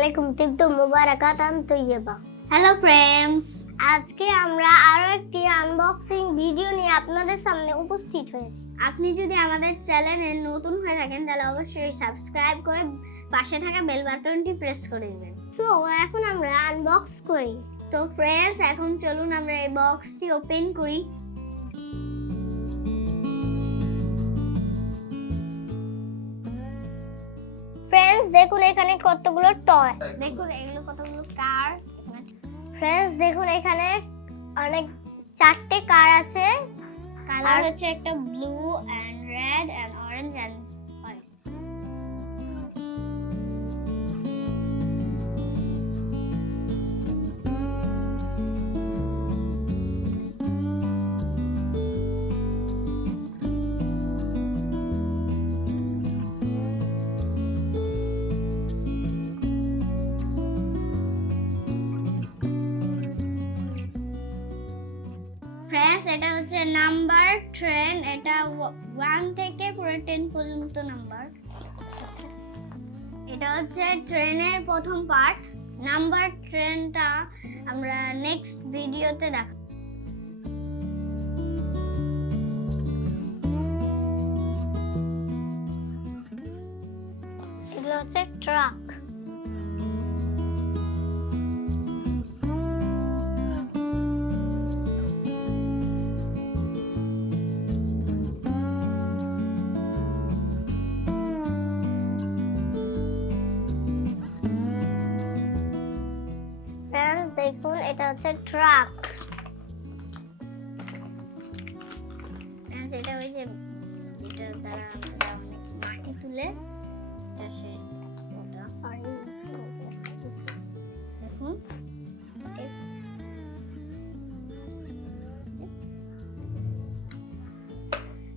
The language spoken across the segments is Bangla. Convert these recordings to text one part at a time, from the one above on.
আলাইকুম তিবতুম মুবারাকাতান তৈয়বা। হ্যালো ফ্রেন্ডস, আজকে আমরা আরো একটি আনবক্সিং ভিডিও নিয়ে আপনাদের সামনে উপস্থিত হয়েছি। আপনি যদি আমাদের চ্যানেলে নতুন হয়ে থাকেন তাহলে অবশ্যই সাবস্ক্রাইব করে পাশে থাকা বেল বাটনটি প্রেস করে দিবেন। তো এখন আমরা আনবক্স করি। তো ফ্রেন্ডস, এখন চলুন আমরা এই বক্সটি ওপেন করি। ফ্রেন্ডস দেখুন এখানে কতগুলো টয়, দেখুন এগুলো কতগুলো কার। ফ্রেন্ডস দেখুন এখানে অনেক 4টে কার আছে। কালার হচ্ছে একটা blue and red and orange and white. Friends, এটা হচ্ছে নাম্বার ট্রেন। এটা 1 থেকে পুরো 10 পর্যন্ত নাম্বার। এটা হচ্ছে ট্রেনের প্রথম পার্ট। নাম্বার ট্রেনটা আমরা নেক্সট ভিডিওতে দেখাবো। এগুলো হচ্ছে ট্রাক। দেখুন এটা হচ্ছে ট্রাক। এটা ওই যে যেটার দ্বারা আমরা অনেক মাটি তুলে এটা সে ওটা দেখুন।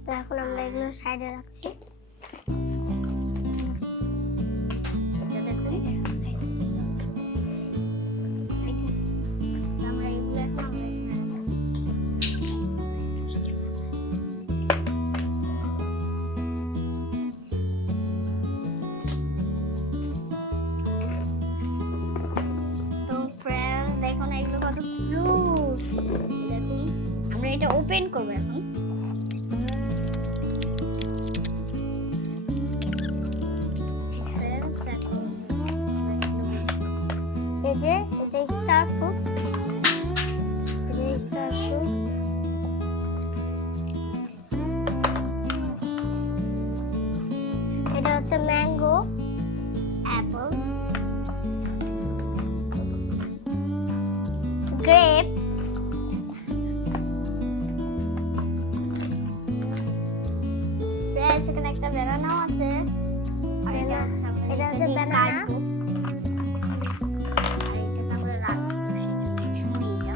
তো এখন আমরা এগুলো সাইডে রাখছি। দেখুন আমরা এটা ওপেন করব এখন। এই যে এটা স্টার ফ্রুট, এটা হচ্ছে ম্যাঙ্গো, অ্যাপল, grapes, ফ্রেন্ডস এখানে একটা ব্যানানা আছে। আর এটা হচ্ছে ব্যানানা। আমরা রাখবো সেজন্য ছুরিটা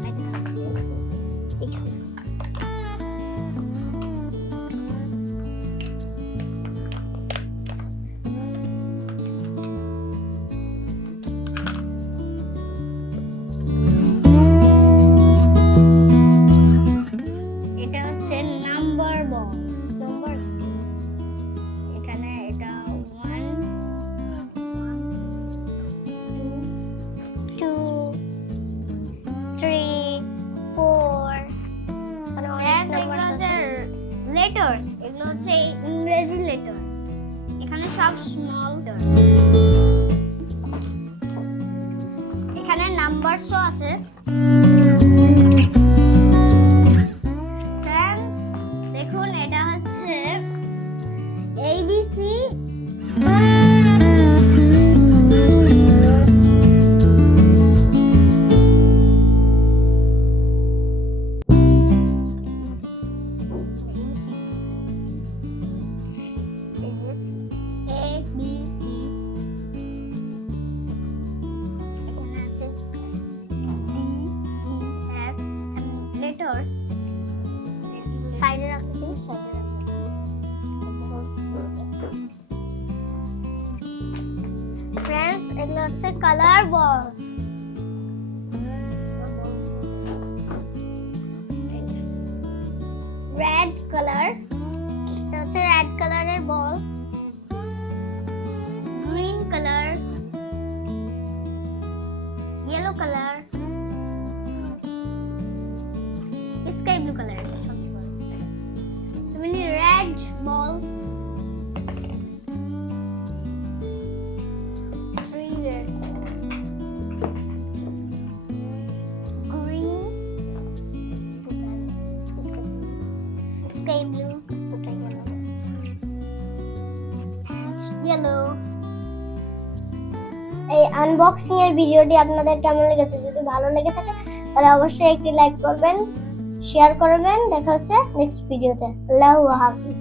সাইডে রাখছি এখানে। লেটার্স, এগুলো হচ্ছে ইংরেজি লেটার। এখানে সব স্মল লেটার। এখানে নাম্বারসও আছে। ফ্রেন্ডস দেখুন এটা হচ্ছে ABC। সাইডে রাখছি। ফ্রেন্ডস এগুলো হচ্ছে কালার বলস। রেড কালার, এটা হচ্ছে রেড কালারের বল। Green So many red balls. 3 red balls. Green. Sky blue. And yellow. এই আনবক্সিং এর ভিডিওটি আপনাদের কেমন লেগেছে? যদি ভালো লেগে থাকে তাহলে অবশ্যই একটি লাইক করবেন, শেয়ার করবেন। দেখা হচ্ছে নেক্সট ভিডিওতে। আল্লাহু হাফিজ।